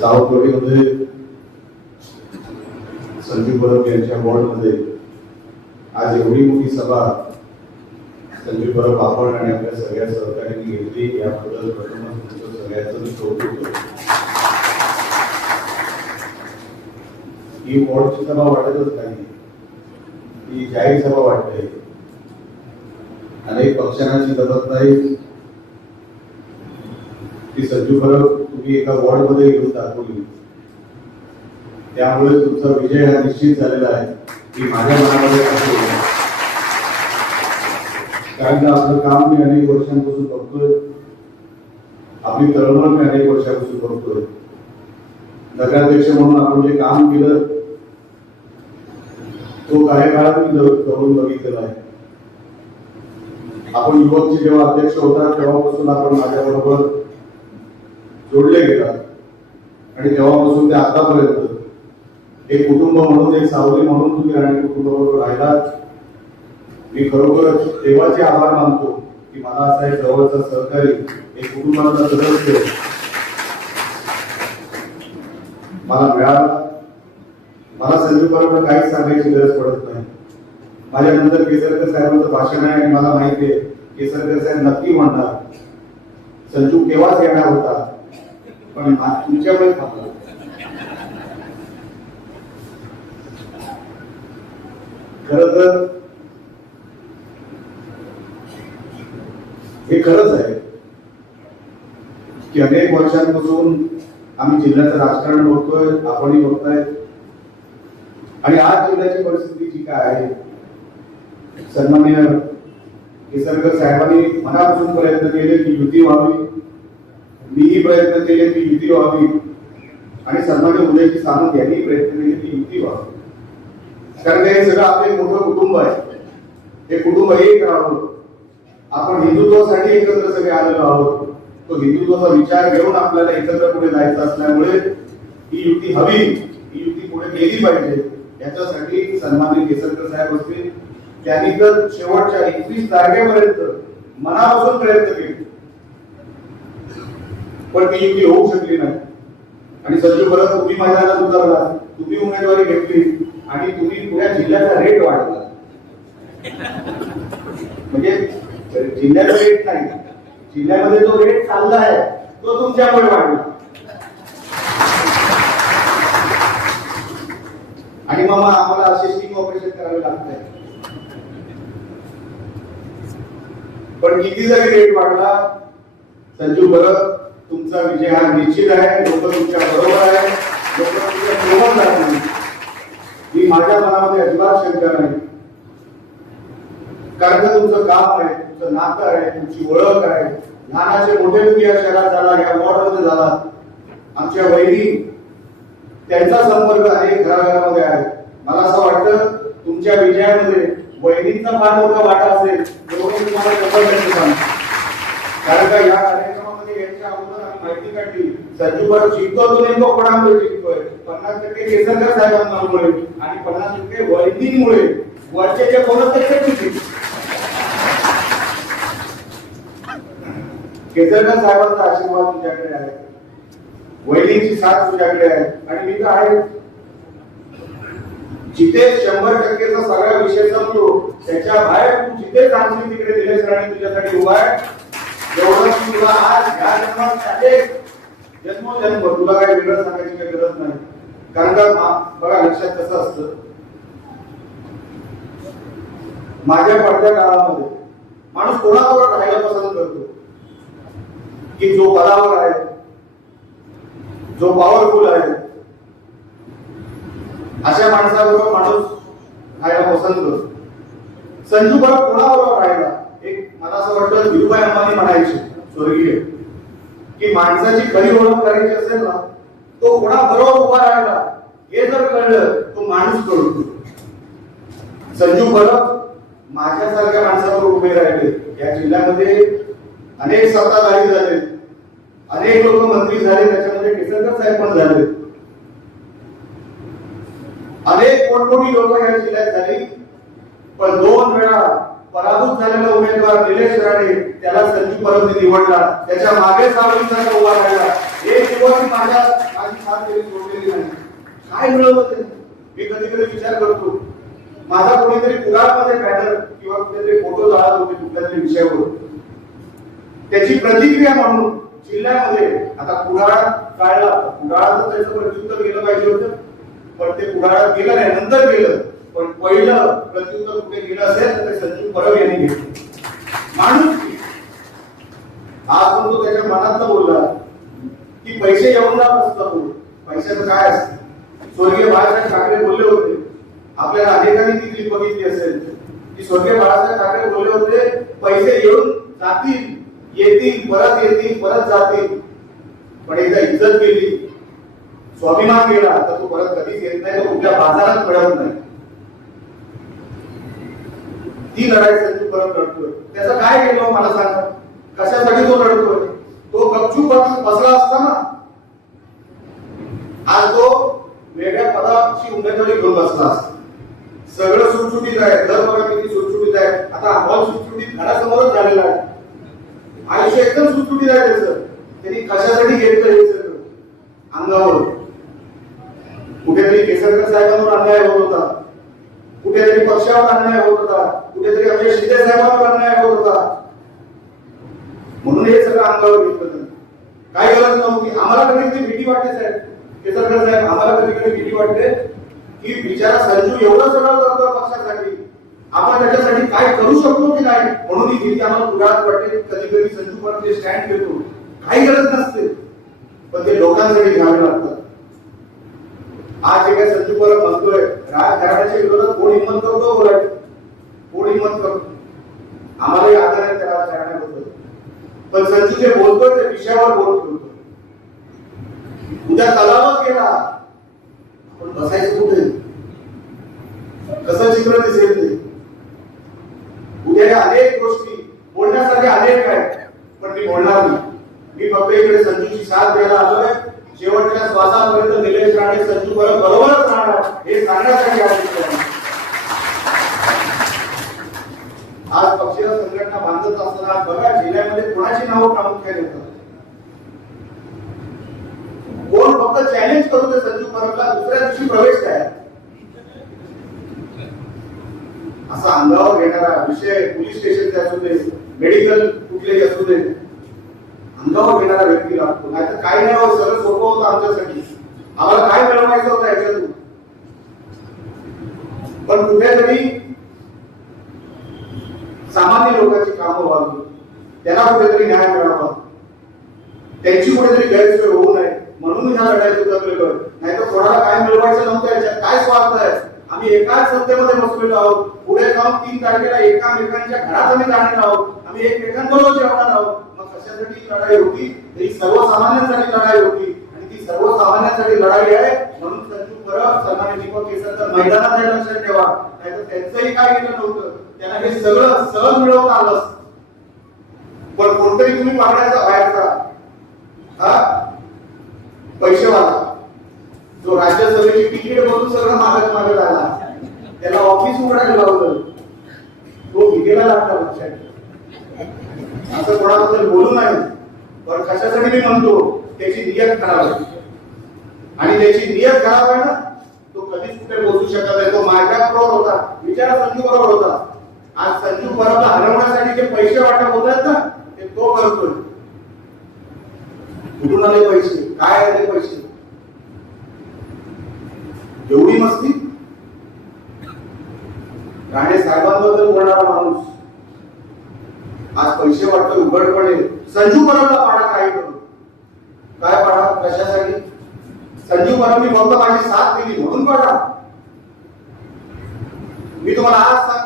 सावंतवाडीमध्ये संजीव परब यांच्या वॉर्डमध्ये आज एवढी मोठी सभा संजीव परब आपण आणि आपल्या सगळ्या सहकार्यांनी घेतली. याबद्दल प्रथमच तुमचं सगळ्याचं कौतुक ही वॉर्डची सभा वाटतच नाही. ही जाहीर सभा वाटते अनेक पक्षांची गरज नाही. ती संजू परब तुम्ही एका वॉर्डमध्ये घेऊन दाखवली त्यामुळे तुमचा विजय हा निश्चित झालेला आहे. की माझ्या मनामध्ये कारण का आपलं काम मी अनेक वर्षांपासून बघतोय. आपली तळमळ मी अनेक वर्षापासून बघतोय. नगराध्यक्ष म्हणून आपण जे काम केलं तो काही काळात मी करून बघितलेला आहे. आपण युवकचे जेव्हा अध्यक्ष होता तेव्हापासून आपण माझ्याबरोबर जोडले गेला. आणि तेव्हापासून ते आतापर्यंत. एक कुटुंब म्हणून एक सावली म्हणून तुम्ही आणि कुटुंबाबरोबर राहिलात. मी खरोखरच देवाचे आभार मानतो की मला असा एक जवळचा सहकारी एक कुटुंबाचा सदस्य मला मिळाला. मला संजू काहीच सांगायची गरज पडत नाही. माझ्यानंतर केसरकर साहेबांचं भाषण आहे आणि मला माहिती आहे केसरकर साहेब नक्की म्हणणार संजू केव्हाच येणार होता? पण तुमच्यामुळे खातो खर तर हे खरंच आहे की अनेक वर्षांपासून आम्ही जिल्ह्याचं राजकारण बघतोय आपणही बघताय आणि आज जिल्ह्याची परिस्थिती जी काय आहे सन्माननीय निसर्ग साहेबांनी मनापासून प्रयत्न केले की युती व्हावी. मीही प्रयत्न केले की युती व्हावी. आणि सन्मान्य उदयजी सामंत यांनी प्रयत्न केले की युती व्हावी. कारण हे सगळं आपलं एक मोठं कुटुंब आहे. हे कुटुंब एक राहावं आपण हिंदुत्वासाठी एकत्र सगळे आलेलो आहोत. तो हिंदुत्वाचा विचार घेऊन आपल्याला एकत्र पुढे जायचं असल्यामुळे ही युती हवी ही युती पुढे गेली पाहिजे. याच्यासाठी सन्मान्य केसरकर साहेब असतील त्यांनी तर शेवटच्या एकवीस तारखेपर्यंत मनापासून प्रयत्न केले. पण ती युती होऊ शकली नाही. आणि सचिव परत तुम्ही मैदानात उतरला. तुम्ही उमेदवारी घेतली. आणि तुम्ही पुण्या जिल्ह्याचा रेट वाढवला. म्हणजे जिल्ह्याचा रेट नाही. जिल्ह्यामध्ये जो रेट चालला आहे तो तुमच्यामुळे वाढला. आणि मग आम्हाला असिस्टिंग ऑपरेशन करावे लागत. आहे पण किती जरी रेट वाढला संजू बरं तुमचा विजय हा निश्चित आहे. लोक तुमच्या बरोबर आहे. लोक तुमच्यासोबत राहतील ही माझ्या मनामध्ये अजिबात शंका नाही. कारण का तुमचं काम आहे तुमचं नातं आहे तुमची ओळख आहे. लहानाचे मोठे तुम्ही या शहरात झाला या वॉर्डमध्ये झाला. आमच्या वहिनी त्यांचा संपर्क अनेक घराघरामध्ये आहे. मला असं वाटतं तुमच्या विजयामध्ये वहिनींचा फार मोठा वाटा असेल तुम्हाला कारण का या कार्यक्रमामध्ये याच्या अगोदर आम्ही माहिती काढली संजू परब जिंकतो तो नेमकं कोणामुळे जिंकतोय? पन्नास टक्के केसरकर साहेबांमुळे आणि पन्नास टक्के वैदींमुळे वरचे जे कोणच ते जिंकले केसरकर साहेबांचा आशीर्वाद तुझ्याकडे आहे. वैदिकची साथ तुझ्याकडे आहे. आणि मी तर आहे. जिथे शंभर टक्केचा सगळा विषय संपतो. त्याच्या बाहेर तू जिथे सांगशील तिकडे निलेश राणे तुझ्यासाठी उभा आहे. एवढं तुला आज या जन्मात जन्मोजन्म तुला काही वेगळं सांगायची काही गरज नाही. कारण का बघा लक्षात कसं असतं? माझ्या पडत्या काळामध्ये माणूस कोणाबरोबर राहायला पसंत करतो? की जो पदावर आहे जो पॉवरफुल आहे अशा माणसाबरोबर माणूस राहायला पसंत करतो. संजू परब कोणाबरोबर राहिला? एक मला असं वाटतं धीरूभाई अंबानी म्हणायचे स्वर्गीय. की माणसाची खरी ओळख करायची असेल ना तो कोणाबरोबर उभा राहिला हे जर कळलं तो माणूस कळतो संजू परब माझ्यासारख्या माणसावर उभे राहिले. या जिल्ह्यामध्ये अनेक सत्ताधारी झाले. अनेक लोक मंत्री झाले त्याच्यामध्ये केसरकर साहेब पण झाले. अनेक कोणकोणी लोक या जिल्ह्यात झाली. पण दोन वेळा पराभूत झालेला उमेदवार निलेश राणे त्याला संजू परबने निवडला. त्याच्यामागे सावळीचा उभा राहिला एक दिवस माझ्या माझी साथ त्यांनी सोडलेली नाही. काय मिळवत मी कधी कधी विचार करतो. माझा कोणीतरी कुडाळमध्ये बॅनर किंवा कुठेतरी फोटो झाला होते कुठल्यातरी विषयावर. त्याची प्रतिक्रिया म्हणून जिल्ह्यामध्ये आता कुडाळात काढला. कुडाळात त्याचं प्रत्युत्तर गेलं पाहिजे होतं. पण ते कुडाळात गेलं नाही नंतर गेलं. पण पहिलं प्रत्युत्तर कुठे गेलं असेल तर ते संजीव परब यांनी घेतलं. माणूस आज तो त्याच्या मनातलं बोलला की पैसे येऊन जात असतात पैशाचं काय असतं? स्वर्गीय बाळासाहेब ठाकरे बोलले होते. आपल्याला अनेकांनी ती क्लिप बघितली असेल. की स्वर्गीय बाळासाहेब ठाकरे बोलले होते पैसे येऊन जातील येतील परत येतील परत जातील. पण एकदा इज्जत गेली. स्वाभिमान गेला तर तो परत कधीच येत नाही तो कुठल्या बाजारात मिळत नाही. ती लढाई संजीव परत लढतोय. त्याचं काय केलं मला सांगा. कशासाठी तो लढतोय? तो गपचूप बसला असताना आज तो वेगळ्या पदाची उमेदवारी घेऊन बसला असता. सगळं सुटसुटीत आहे. दर बघा किती सुटसुटीत आहे. आता हॉल सुटसुटीत घरासमोरच झालेला आहे. आयुष्य एकदम सुटसुटीत आहे त्याचं त्यांनी कशासाठी घेतलं हे सगळं अंगावर. कुठेतरी केसरकर साहेबांवर अन्याय होत होता. कुठेतरी पक्षावर अन्याय होत होता. कुठेतरी अजय शिंदे साहेबांवर अन्याय होत होता. म्हणून हे सगळं अंगावर घेतलं त्यांनी. काय गरज नव्हती. आम्हाला कधी कधी भीती वाटते साहेब? केसरकर साहेब आम्हाला कधी कधी भीती वाटते की बिचारा संजू एवढं सगळं करतो पक्षासाठी. आपण त्याच्यासाठी काय करू शकतो की नाही? म्हणून ही भीती आम्हाला पुढात वाटते. कधी कधी संजू पण ते स्टँड घेतो. काही गरज नसते. पण ते लोकांसाठी घ्यावे लागतात. आज जे काही संजू परत म्हणतोय राजकारणाच्या विरोधात कोण हिंमत करतो बोलायचं कोण हिंमत करतो? आम्हालाही आधार आहे त्या राजकारणाबद्दल पण संजू जे बोलतोय त्या विषयावर बोल ठेवतोय उद्या तलावात गेला. आपण बसायचं कुठे? कसं चित्र दिसेल ते? उद्या या अनेक गोष्टी बोलण्यासारख्या अनेक आहेत पण मी बोलणार नाही. मी फक्त इकडे संजूची साथ द्यायला आलोय. शेवटच्या श्वासापर्यंत निलेश राणे संजू परत बरोबरच राहणार. हे सांगण्यासाठी आज पक्षीय संघटना बांधत असताना बघा जिल्ह्यामध्ये कोणाची नावं प्रामुख्याने येतात कोण फक्त चॅलेंज करू दे संजू परबला दुसऱ्या दिवशी प्रवेश काय असा अंगावर घेणारा विषय पोलीस स्टेशनचे असू दे मेडिकल कुठलेही असू दे अंगावर घेणारा व्यक्ती लागतो नाही तर काही नाही सगळं सोपं होतं आमच्यासाठी. आम्हाला काय मिळवायचं होतं याच्यातून? पण कुठेतरी सामान्य लोकांची कामं व्हावी. त्यांना कुठेतरी न्याय मिळावा. त्यांची कुठेतरी गैरसोय होऊ नये. म्हणून मी ह्या लढाईत उतरलेलो नाही तर कोणाला काय मिळवायचं नव्हतं याच्यात. काय स्वार्थ आहे? आम्ही एकाच सत्तेमध्ये बसलेलो आहोत. पुढे जाऊन तीन तारखेला एकामेकांच्या घरात आम्ही जाणार आहोत. आम्ही एकमेकांबरोबर जेवणार आहोत. कशासाठी लढाई होती तर ही सर्वसामान्यांसाठी लढाई होती. आणि ती सर्वसामान्यांसाठी लढाई आहे म्हणून संजू परब सन्मान्य दीपक केसरकर मैदानात आहे लक्षात ठेवा. नाहीतर त्यांचंही काय केलं नव्हतं. त्यांना हे सगळं सहज मिळवता आलं पण कोणतरी तुम्ही पाहण्याचा बाहेरचा हा? पैसेवाला जो राज्यसभेची तिकीट बघून सगळं मागत मागत आला त्याला ऑफिस उघडायला लावलं. तो भिकेला लागला लक्षात ठेवा. असं कोणाबद्दल बोलू नाही पण कशासाठी मी म्हणतो? त्याची नियत खराब आहे आणि त्याची नियत खराब आहे ना तो कधीच कुठे पोहोचू शकत नाही. तो माझ्या बरोबर होता. विचारा संजू बरोबर होता. आज संजू परबला हरवण्यासाठी जे पैसे वाटप होत आहेत ना ते तो करतोय. कुठून आले पैसे? काय आले पैसे? एवढी मस्ती? राणे साहेबांबद्दल बोलणारा माणूस. आज पैसे वाटतो उघडपणे संजू परबला पाडा काय करू. काय पाडा? कशासाठी? संजू परबनी फक्त माझी साथ दिली म्हणून पाडा. मी तुम्हाला आज सांगतो